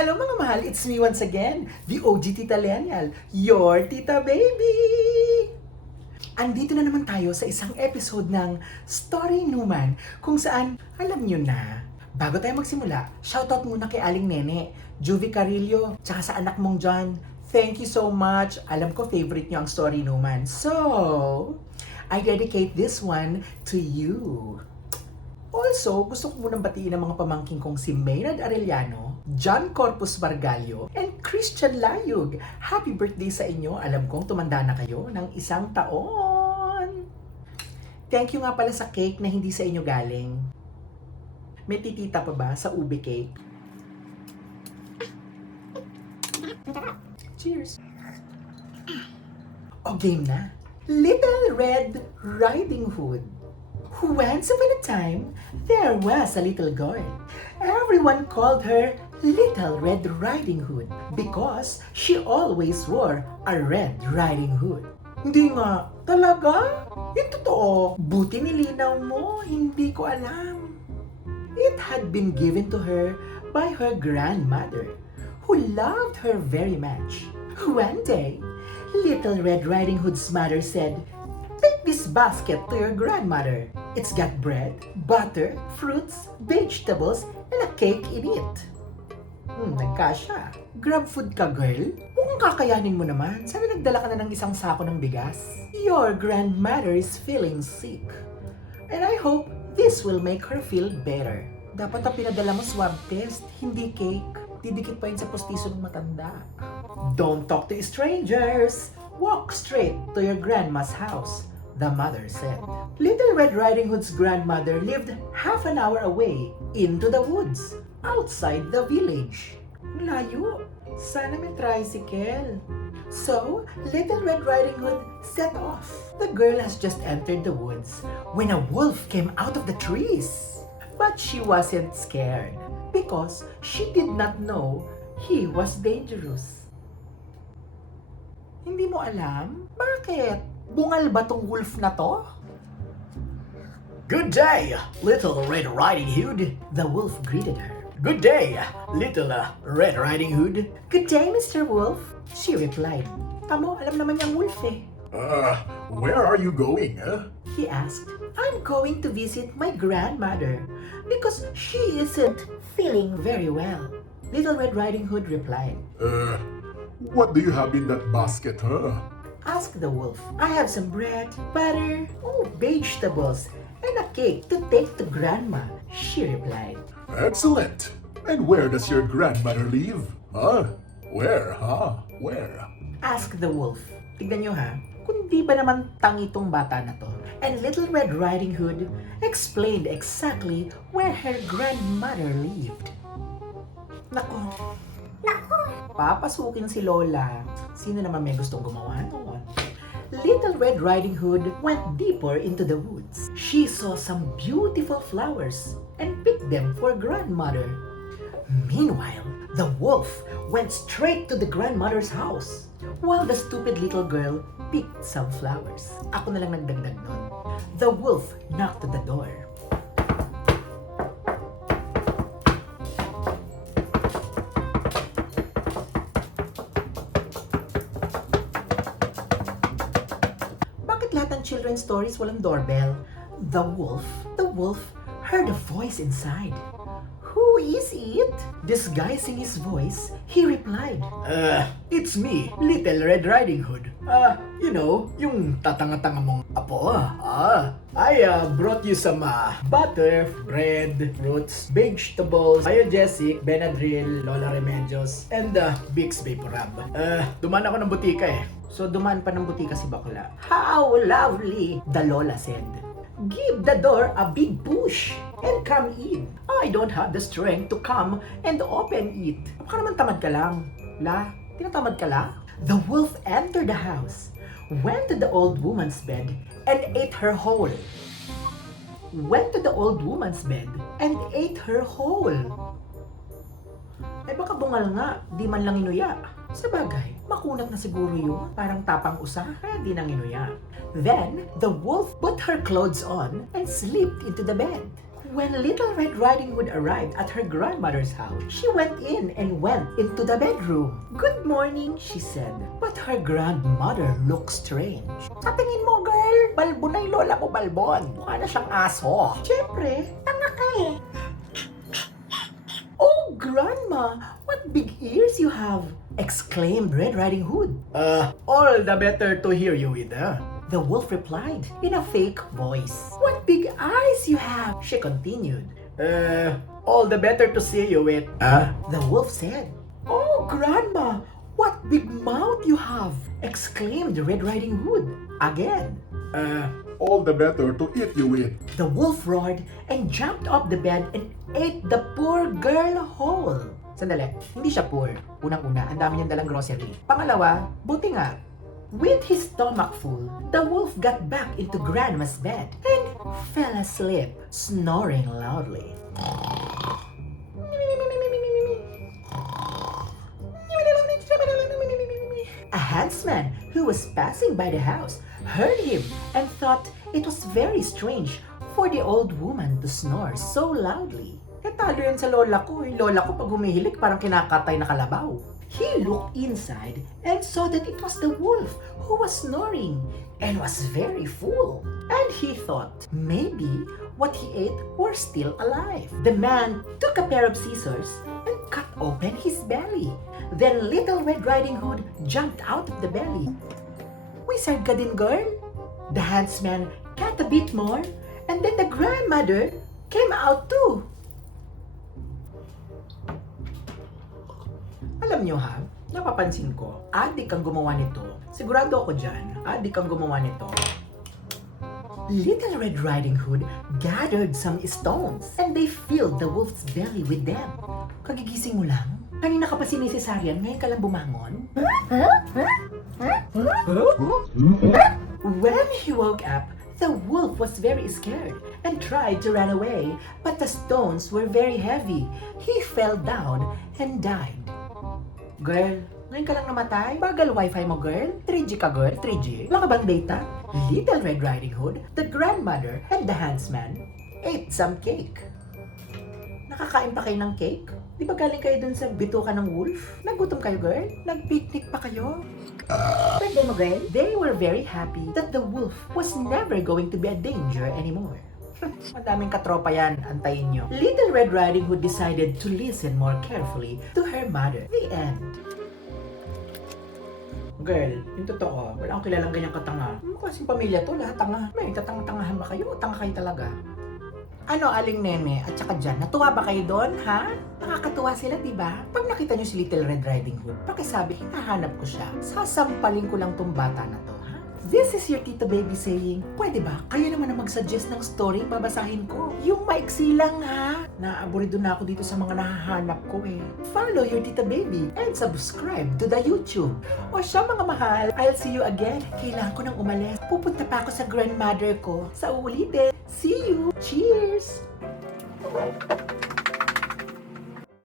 Hello mga mahal, it's me once again, the OG Tita Lennial, your Tita Baby! Andito na naman tayo sa isang episode ng StoryNuman kung saan, alam nyo na, bago tayo magsimula, shoutout muna kay Aling Nene, Juvie Carillo, tsaka sa anak mong John. Thank you so much. Alam ko favorite nyo ang StoryNuman. So, I dedicate this one to you. Also, gusto ko munang batiin ang mga pamangking kong si Maynard Arellano, John Corpus Bargallo, and Christian Layug. Happy birthday sa inyo. Alam kong tumanda na kayo ng 1 taon. Thank you nga pala sa cake na hindi sa inyo galing. May titita pa ba sa ube cake? Cheers! O game na. Little Red Riding Hood. Once upon a time, there was a little girl. Everyone called her Little Red Riding Hood because she always wore a red riding hood. Hindi nga, talaga? Yung totoo, buti nilinaw mo, hindi ko alam. It had been given to her by her grandmother, who loved her very much. One day, Little Red Riding Hood's mother said, "Take this basket to your grandmother. It's got bread, butter, fruits, vegetables, and a cake in it." Nagkasya. Grab food ka, girl? Mukhang kakayanin mo naman. Sana nagdala ka na ng 1 sako ng bigas. Your grandmother is feeling sick. And I hope this will make her feel better. Dapat ang pinadala mo swab test, hindi cake. Didikit pa yun sa postiso ng matanda. Don't talk to strangers. Walk straight to your grandma's house, the mother said. Little Red Riding Hood's grandmother lived half an hour away into the woods, outside the village. Layo. Sana may tricycle. So, Little Red Riding Hood set off. The girl has just entered the woods when a wolf came out of the trees. But she wasn't scared because she did not know he was dangerous. Hindi mo alam? Bakit? Bungal ba tong wolf na to? Good day, Little Red Riding Hood. The wolf greeted her. Good day, Little Red Riding Hood. Good day, Mr. Wolf. She replied. Tamo, alam naman niyang wolf eh. Where are you going, He asked. I'm going to visit my grandmother because she isn't feeling very well. Little Red Riding Hood replied. What do you have in that basket, Asked the wolf. I have some bread, butter, vegetables, and a cake to take to grandma, she replied. Excellent. And where does your grandmother live? Where? Asked the wolf. Tignan nyo ha, kung di ba naman tangi tong bata na to. And Little Red Riding Hood explained exactly where her grandmother lived. Nako, papasukin si Lola. Sino naman may gustong gumawa noon? Little Red Riding Hood went deeper into the woods. She saw some beautiful flowers and picked them for grandmother. Meanwhile, the wolf went straight to the grandmother's house while the stupid little girl picked some flowers. Ako na lang nagdagdag nun. The wolf knocked at the door. Lahat ng children's stories walang doorbell. The wolf heard a voice inside. Who is it? Disguising his voice, he replied. It's me, Little Red Riding Hood. Yung tatanga-tanga mong apo. I brought you some butter, bread, fruits, vegetables, Biogesic, Benadryl, Lola Remedios, and Vicks Vaporub. Dumaan ako ng butika eh. So dumaan pa ng butika si bakla. How lovely, the Lola said. Give the door a big push and come in. I don't have the strength to come and open it. Baka naman tamad ka lang. Tinatamad ka lang? The wolf entered the house, went to the old woman's bed, and ate her whole. Eh baka bungal nga, di man lang inuya. Sabagay, makunat na siguro yun. Parang tapang usa, kaya di nang inuya. Then, the wolf put her clothes on and slipped into the bed. When Little Red Riding Hood arrived at her grandmother's house, she went in and went into the bedroom. "Good morning," she said. But her grandmother looked strange. "Sa tingin mo, girl, balbon na yung lola mo, balbon. Mukha na siyang aso." "Siyempre, tanga ka eh." "Oh, Grandma, what big ears you have!" exclaimed Red Riding Hood. All the better to hear you with, the wolf replied in a fake voice. "What big eyes you have!" she continued. All the better to see you with, the wolf said. "Oh, Grandma, what big mouth you have!" exclaimed Red Riding Hood again. All the better to eat you with. The wolf roared and jumped off the bed and ate the poor girl whole. Sandali, hindi siya poor. Unang-una, ang dami niyang dalang grocery. Pangalawa, buti nga. With his stomach full, the wolf got back into Grandma's bed and fell asleep, snoring loudly. A huntsman who was passing by the house heard him and thought it was very strange for the old woman to snore so loudly. Talo yan sa lola ko. Lola ko pag humihilik parang kinakatay na kalabaw. He looked inside and saw that it was the wolf who was snoring and was very full. And he thought maybe what he ate were still alive. The man took a pair of scissors and cut open his belly. Then Little Red Riding Hood jumped out of the belly. "Wizard ka din, girl?" The huntsman cut a bit more, and then the grandmother came out too. Alam nyo ha, napapansin ko, adik ang gumawa nito. Sigurado ako dyan, adik ang gumawa nito. Little Red Riding Hood gathered some stones and they filled the wolf's belly with them. Kagigising mo lang? Kanina ka pa sinisesaryan, ngayon ka lang bumangon? When he woke up, the wolf was very scared and tried to run away, but the stones were very heavy. He fell down and died. Girl, ngayon ka lang namatay? Bagal wifi mo, girl? 3G ka, girl? 3G? Wala ka bang data? Little Red Riding Hood, the grandmother, and the huntsman ate some cake. Nakakain pa kayo ng cake? Di ba galing kayo dun sa bituka ng wolf? Nagutom kayo, girl? Nag-picnic pa kayo? Birthday mo, girl? They were very happy that the wolf was never going to be a danger anymore. Madaming katropa yan, antayin nyo. Little Red Riding Hood decided to listen more carefully to her mother. The end. Girl, yung totoo, wala akong kilalang ganyang katanga. Kasing pamilya to, lahat tanga. May tatang-tangahan ba kayo? Tanga kayo talaga. Ano, Aling Neme, at saka dyan, natuwa ba kayo doon, ha? Nakakatuwa sila, diba? Pag nakita nyo si Little Red Riding Hood, pakisabi, hinahanap ko siya. Sasampalin ko lang tong bata na to, ha? This is your Tita Baby saying, pwede ba? Kayo naman na mag-suggest ng story, babasahin ko. Yung maiksi lang, ha? Naaburido na ako dito sa mga nahahanap ko, eh. Follow your Tita Baby and subscribe to the YouTube. O siya, mga mahal, I'll see you again. Kailangan ko nang umalis. Pupunta pa ako sa grandmother ko. Sa uulitin. See you! Cheers!